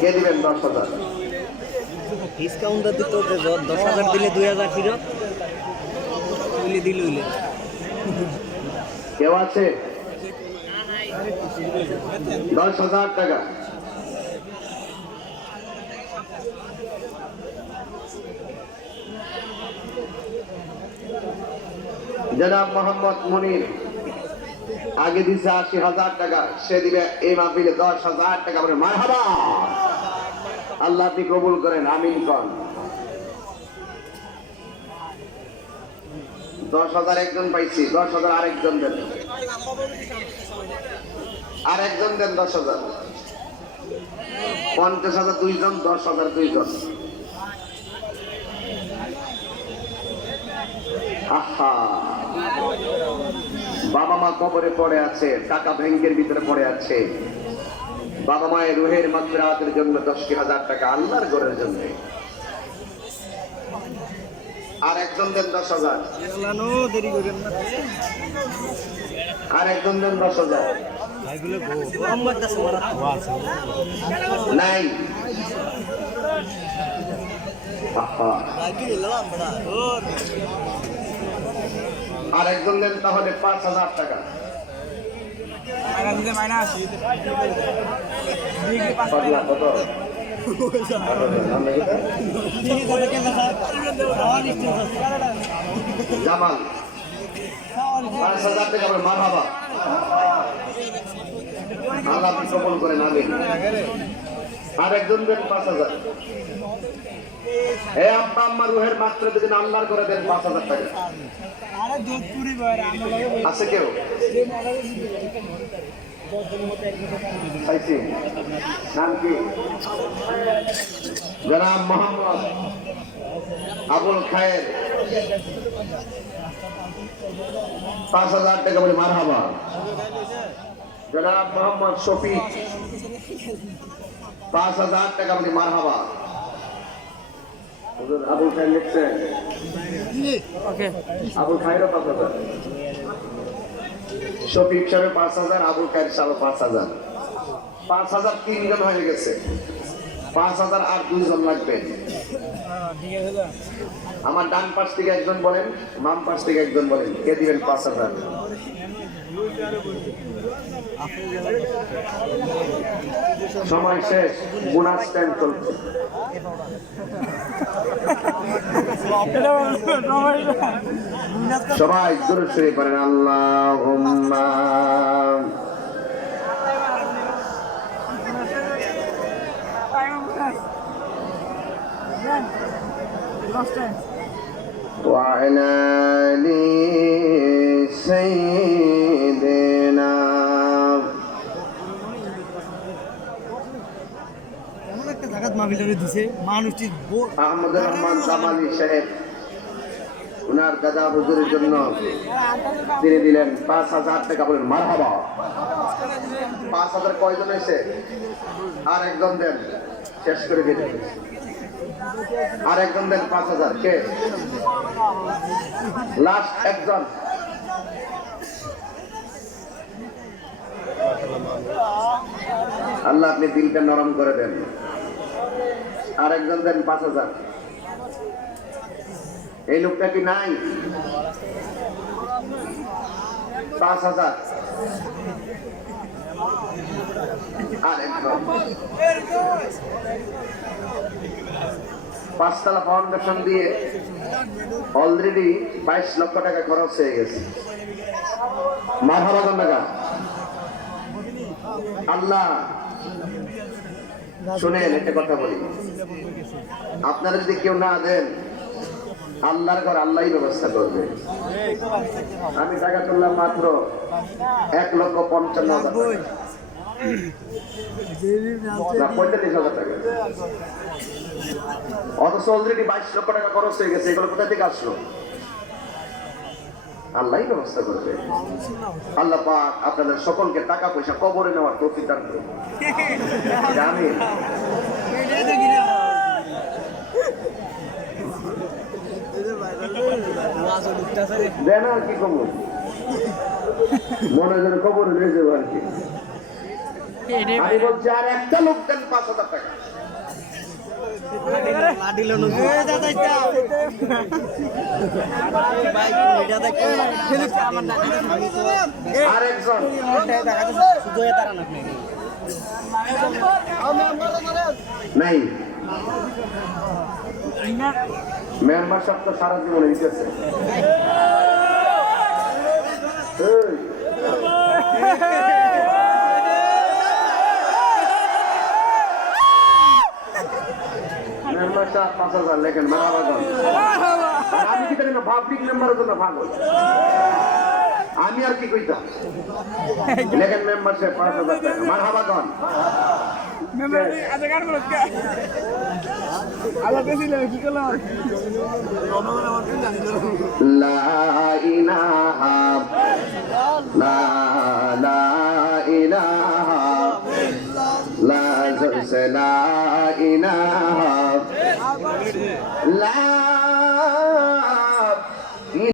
কে দিবেন 10,000? ডিসকাউন্ট দিত 10,000 দিলে 2,000 ফিরত দিল। কেউ আছে? 10,000 টাকা। জনাব মোহাম্মদ মুনির আগে দিছে 80,000 টাকা, সে দিবে এই মাহফিলে 10,000 টাকা। বলে মারহাবা, আল্লাহ আপনি কবুল করেন, আমিন কন। 10,000 একজন পাইছি, 10,000 আরেকজন দেন, আরেকজন দেন 10,000। 50,000 দুইজন, 10,000 দুইজন। আহা, বাবা মা কবরে পড়ে আছে, টাকা ব্যাংকের ভিতরে পড়ে আছে। বাবা মায়ের রুহের মাগফিরাতের জন্য 10,000 টাকা আল্লাহর ঘরের জন্য। আর একজন দেন 10,000। আর একজন দেন 10,000। নাই। আর একজন দেন তাহলে 5,000 টাকা। জামাল 5,000 টাকা। মারহাবা, আল্লাহ আপনি কবুল করেন, আমিন। আর একজন দেন 5,000। এই আব্বা আম্মা রুহের মাত্রা যদি আল্লাহর করে দেন 5,000 টাকা। আছে কেউ? নাম কি? জনাব মোহাম্মদ আবুল খায়ের 5,000 টাকা। বলে মারহাবা। জনাব মোহাম্মদ শফিক 5,000 টাকা। বলে মারহাবা। আবুল খায়ের লিখছেন, আবুল খায়েরও 5,000। শফিক সাহেব 5,000, আবুল খায়ের সাহেব 5,000। 5,000 তিনজন হয়ে গেছে। 5,000 আর দুইজন লাগবে। আমার ডান পাশ থেকে একজন বলেন, বাম পাশ থেকে একজন বলেন, কে দিবেন 5,000? সময় শেষ, বোনাস টাইম চলছে। সবাই জোরে সরে পড়েন আল্লাহুম্মা। وعلى آل سيدنا আহমদ রহমান জামালি সাহেব, উনার দাদা হুজুরের জন্য তিনি দিলেন 5,000 টাকা। বলেন মারহাবা। 5,000 কয়জন এসে? আর একজন দেন, শেষ করে দিলেন। আর একজন দেন 5,000। কে লাস্ট একজন? আল্লাহ আপনি দিলটা নরম করে দেন। আর একজন দেন 5,000। এই লোকটা কি নাই? 5,000। আর একজন। 5তলা ফাউন্ডেশন দিয়ে অলরেডি 22 লক্ষ টাকা খরচ হয়ে গেছে। মারহাবা টাকা। আল্লাহ শুনেন, একটা কথা বলি, আপনারা যদি কেউ না দেন, আল্লাহর ঘর আল্লাহই ব্যবস্থা করবে। আমি টাকা তুললাম মাত্র 1,55,000 না 45,000 টাকা। অথচ অলরেডি 22 লক্ষ টাকা খরচ হয়ে গেছে। এগুলো কোথা থেকে আসলো? আল্লাহই ব্যবস্থা করবে। আল্লাহ পাক আপনাদের সকলকে টাকা পয়সা কবরে নেওয়ার তৌফিক দান করুন। আমিন। দেন আর কি কবর, মনে যেন কবরে নিয়ে যাবো আর কি। আমি বলছি আর একটা লোক দেন 5,000 টাকা। আরেকজন নাই মেম্বার সাহেব তো সারা জীবনে দিতেছে। মেম্বার সাহেব 5,000 লেখেন মারাবাগন। আমি কি জানি না পাবলিক মেম্বারের জন্য পাগল। আমি আর কি কইতাম লেখেন মেম্বার সাহেব 5,000 টাকা মারহাবাগন। লা ইলাহা লা ইলাহা লা ইলাহা লা